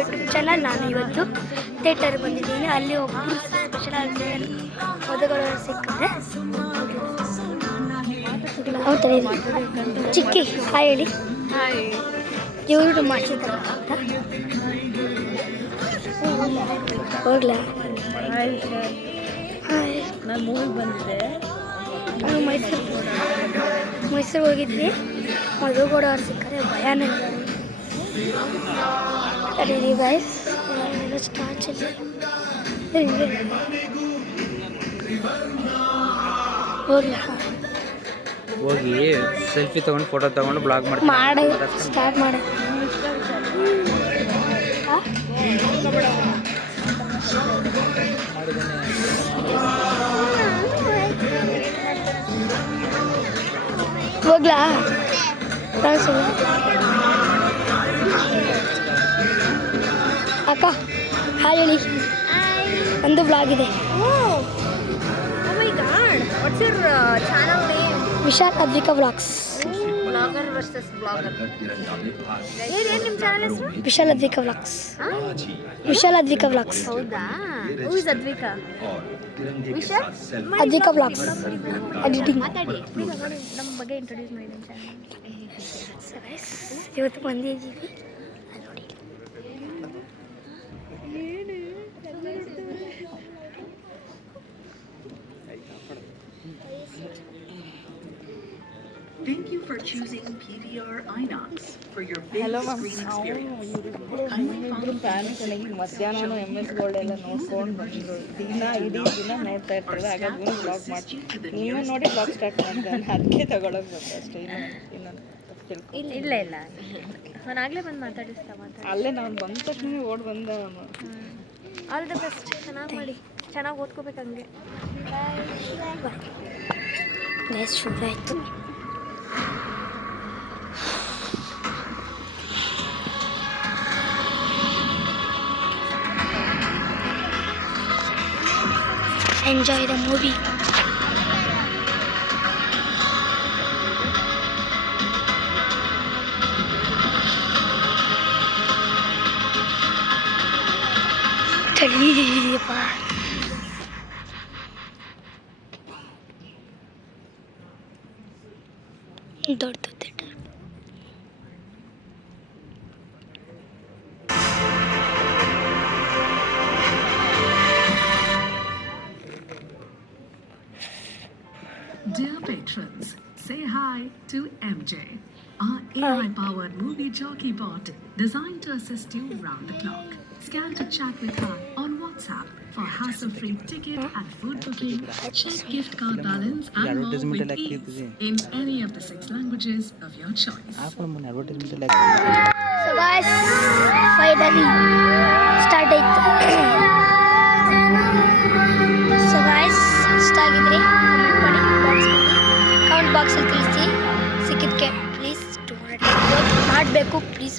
YouTube channel. ನಾನು ಇವತ್ತು theatre ಬಂದಿದ್ದೀನಿ. ಅಲ್ಲಿ ಒಬ್ಬರು ಸ್ಪೆಷಲ್ ಆಗಿ ಓದುಗಳು ಸಿಕ್ಕಿದೆ. ಹೌದಾ ಚಿಕ್ಕಿ ಹಾಯ್ ಹೇಳಿ. ಇವರು ಮಾಡಿಸಿದಾರ ಅಂತ ಹೋಗ್ಲಾ? ಹಾಯ್, ನಾನು ಮೂವಿಗೆ ಬಂದಿದ್ದೆ. ನಾನು ಮೈಸೂರು ಹೋಗಿದ್ವಿ. ಮಧುಗೌಡ ಅವ್ರು ಸಿಕ್ಕರೆ ಭಯ ನನಗೆ. ಅದೇ ಗೈಸ್ ಸ್ಟಾರ್ಚ್ ಹೋಗ್ಲಾ? ಹೋಗಿ ಸೆಲ್ಫಿ ತೊಗೊಂಡು ಫೋಟೋ ತೊಗೊಂಡು ಬ್ಲಾಗ್ ಮಾಡಿ ಸ್ಟಾರ್ಟ್ ಮಾಡಿ. ಹೋಗ್ಲಾ? ಅಕ್ಕ ಹಾಯ್ ಹೇಳಿ. ಒಂದು ಬ್ಲಾಗ್ ಇದೆ. Vishal Advika vlogs. Blogger versus blogger. ಏನು ನಿಮ್ಮ ಚಾನಲ್ ಹೆಸರು? ವಿಶಾಲ್ ಅದ್ವಿಕಾ ವ್ಲಾಗ್ಸ್. ವಿಶಾಲ್ ಅದ್ವಿಕಾ ವ್ಲಾಗ್ಸ್. ಹೌದಾ? Who is Advika? Vishal Advika vlogs editing. ಮಾತಾಡಿ, ನಮ್ಮ ಬಗ್ಗೆ ಇಂಟ್ರೊಡ್ಯೂಸ್ ಮಾಡಿ ನಮ್ಮ ಚಾನಲ್. ಇವತ್ತು ಬಂದಿದ್ದೀವಿ ನೋಡಿ. Thank you for choosing PVR INOX for your big screen experience. ಮಧ್ಯಾಹ್ನ MS ಗೋಲ್ಡ್ ಎಲ್ಲ ನೋಡ್ಕೊಂಡು ಬಂದರು. ಇಡೀ ದಿನ ನೋಡ್ತಾ ಇರ್ತಾರೆ. ಹಾಗಾಗಿ ಬ್ಲಾಗ್ ಮಾಡಿ ನೀವೇ ನೋಡಿ ಬ್ಲಾಗ್ ಸ್ಟಾರ್ಟ್ ಮಾಡ್ತಾನೆ. ಅದಕ್ಕೆ ತಗೊಳಕ್ಕೆ ಬಂದೆ ಅಷ್ಟೇ. ಇಲ್ಲ ನಾನು ಆಗಲೇ ಬಂದು ಮಾತಾಡಿಸ್ತಾ ಅಲ್ಲೇ ನಾನು ಬಂದ ತಕ್ಷಣ ಓಡ್ ಬಂದ. All the best. ಚೆನ್ನಾಗಿ ಮಾಡಿ, ಚೆನ್ನಾಗಿ ಓದ್ಕೋಬೇಕು ಹಂಗೆ. ಗೈಸ್ ಶುರು ಆಯಿತು. Enjoy the movie. ದೊಡ್ಡ theatre. Dear patrons, say hi to MJ, our AI-powered movie jockey bot designed to assist you round the clock. Scan to chat with her on WhatsApp for hassle-free ticket and food booking, check gift card balance and more with ease in any of the 6 languages of your choice. So guys, finally start ಆಯ್ತು. So guys ಇಷ್ಟ ಆಗಿದ್ರೆ comment ಮಾಡಿ, comment ಬಾಕ್ಸಲ್ಲಿ ತಿಳಿಸಿ. ಸಿಕ್ಕಿದ್ದಕ್ಕೆ please 200 ಮಾಡಬೇಕು please.